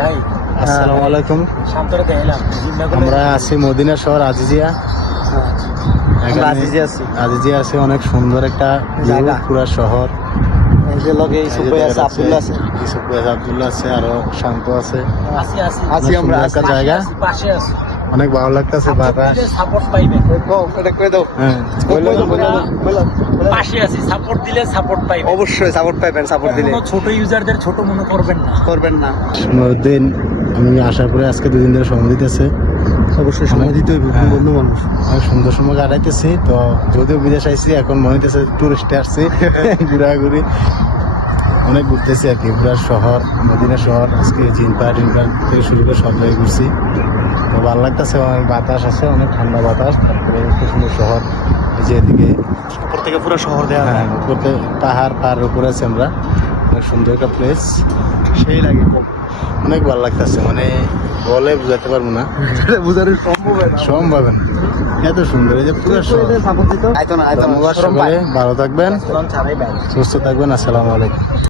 আসসালামু আলাইকুম। আমরা আছি মদিনা শহর আজিজিয়া। আজিজিয়া আছে অনেক সুন্দর একটা জায়গা, পুরা শহর। আব্দুল্লাহ আছে, আরো শান্ত আছে। একটা জায়গা অনেক ভালো লাগতেছে। বাতাস অবশ্যই সাপোর্ট পাইবেন। সাপোর্ট দিলে ছোট ইউজারদের ছোট মনে করবেন না। দিন আমি আশা করি আজকে 2 দিন ধরে সময় দিতেছে। অবশ্যই সময় দিতে হইবে, বন্ধু মানুষ। অনেক সুন্দর সময় কাটাইতেছি। তো যদিও বিদেশ আইছি, এখন মনে হইতেছে টুরিস্টে আসছি, ঘোরাঘুরি অনেক ঘুরতেছি আর কি। পুরা শহর, মদিনা শহর। আজকে জিনপা টিনপা থেকে শুরু করে সব জায়গায় ঘুরছি। তো ভালো লাগতেছে, অনেক বাতাস আছে, অনেক ঠান্ডা বাতাস। তারপরে খুব সুন্দর শহর। এই যে এদিকে উপর থেকে পুরো শহর দেওয়া। হ্যাঁ, উপরে পাহাড়ের উপরে আছি আমরা। অনেক সুন্দর একটা প্লেস, সেই লাগে, অনেক ভালো লাগতেছে। মানে বলে বুঝাতে পারবো না, বুঝানো সম্ভব না, এত সুন্দর। এই যে পুরো শহর। সাপোর্ট দিত। ধন্যবাদ সকলে, ভালো থাকবেন, সুস্থ থাকবেন। আসসালামু আলাইকুম।